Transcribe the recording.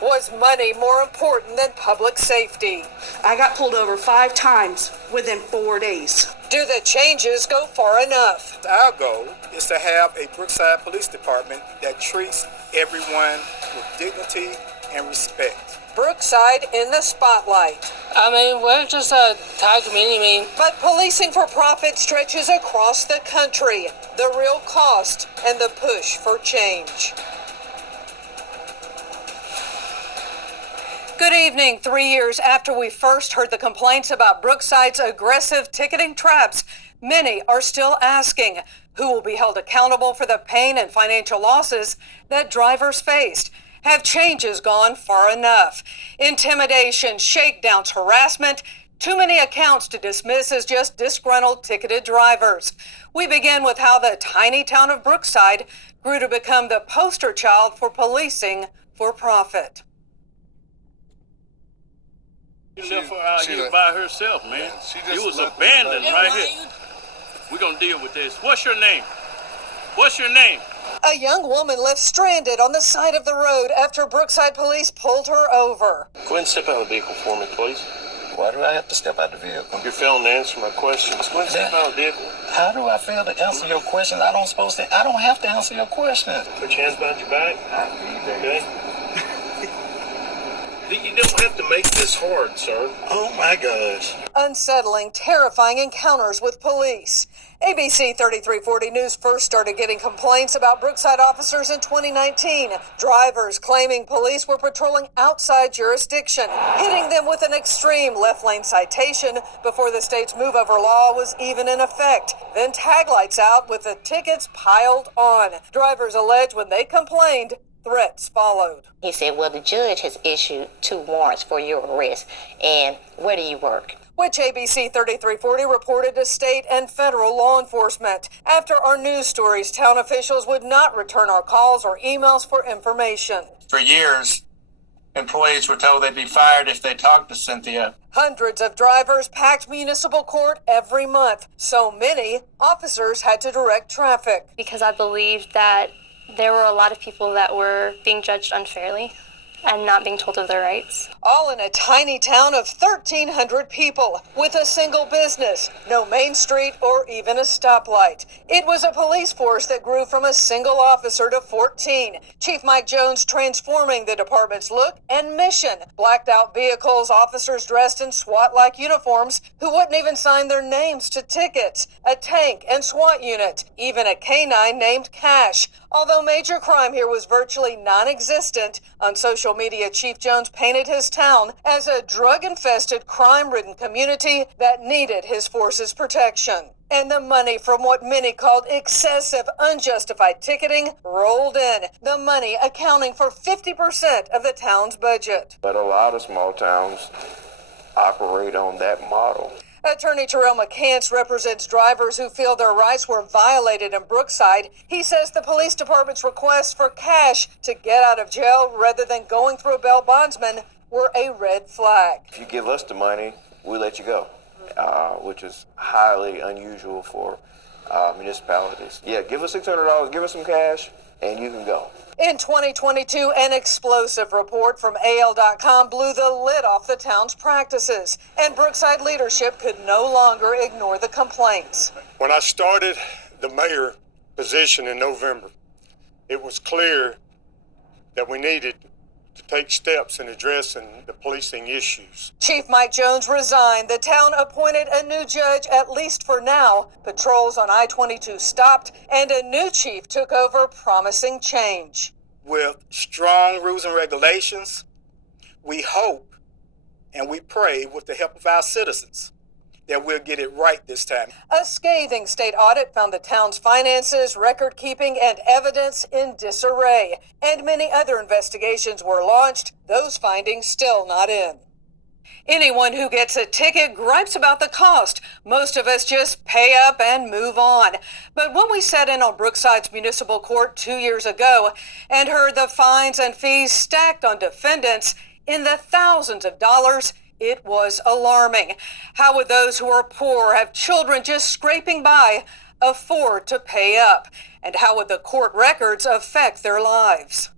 Was money more important than public safety? I got pulled over 5 times within 4 days. Do the changes go far enough? Our goal is to have a Brookside Police Department that treats everyone with dignity and respect. Brookside in the spotlight. We're just a tired community. But policing for profit stretches across the country. The real cost and the push for change. Good evening. 3 years after we first heard the complaints about Brookside's aggressive ticketing traps, many are still asking who will be held accountable for the pain and financial losses that drivers faced. Have changes gone far enough? Intimidation, shakedowns, harassment, too many accounts to dismiss as just disgruntled ticketed drivers. We begin with how the tiny town of Brookside grew to become the poster child for policing for profit. She left her out here by herself, man. It was abandoned right here. We're going to deal with this. What's your name? What's your name? A young woman left stranded on the side of the road after Brookside police pulled her over. Go ahead and step out of the vehicle for me, please. Why do I have to step out of the vehicle? You're failing to answer my questions. Go ahead and step out of the vehicle. How do I fail to answer your question? I don't have to answer your question. Put your hands behind your back. Okay? You don't have to make this hard, sir. Oh my gosh. Unsettling, terrifying encounters with police. ABC 3340 News first started getting complaints about Brookside officers in 2019. Drivers claiming police were patrolling outside jurisdiction, hitting them with an extreme left lane citation before the state's move over law was even in effect. Then tag lights out with the tickets piled on. Drivers allege when they complained, threats followed. He said, well, the judge has issued 2 warrants for your arrest. And where do you work? Which ABC 3340 reported to state and federal law enforcement. After our news stories, town officials would not return our calls or emails for information. For years, employees were told they'd be fired if they talked to Cynthia. Hundreds of drivers packed municipal court every month. So many, officers had to direct traffic. Because I believed that there were a lot of people that were being judged unfairly and not being told of their rights. All in a tiny town of 1,300 people with a single business, no main street or even a stoplight. It was a police force that grew from a single officer to 14. Chief Mike Jones transforming the department's look and mission. Blacked out vehicles, officers dressed in SWAT-like uniforms who wouldn't even sign their names to tickets. A tank and SWAT unit, even a canine named Cash. Although major crime here was virtually non-existent, on social media, Chief Jones painted his town as a drug-infested, crime-ridden community that needed his force's protection. And the money from what many called excessive, unjustified ticketing rolled in. The money accounting for 50% of the town's budget. But a lot of small towns operate on that model. Attorney Terrell McCants represents drivers who feel their rights were violated in Brookside. He says the police department's requests for cash to get out of jail rather than going through a bail bondsman were a red flag. If you give us the money, we'll let you go, which is highly unusual for municipalities. Yeah, give us $600, give us some cash, and you can go. In 2022, an explosive report from AL.com blew the lid off the town's practices, and Brookside leadership could no longer ignore the complaints. When I started the mayor position in November, it was clear that we needed to take steps in addressing the policing issues. Chief Mike Jones resigned. The town appointed a new judge, at least for now. Patrols on I-22 stopped, and a new chief took over, promising change. With strong rules and regulations, we hope and we pray with the help of our citizens that we'll get it right this time. A scathing state audit found the town's finances, record-keeping, and evidence in disarray. And many other investigations were launched, those findings still not in. Anyone who gets a ticket gripes about the cost. Most of us just pay up and move on. But when we sat in on Brookside's municipal court 2 years ago and heard the fines and fees stacked on defendants in the thousands of dollars, it was alarming. How would those who are poor, have children just scraping by, afford to pay up? And how would the court records affect their lives?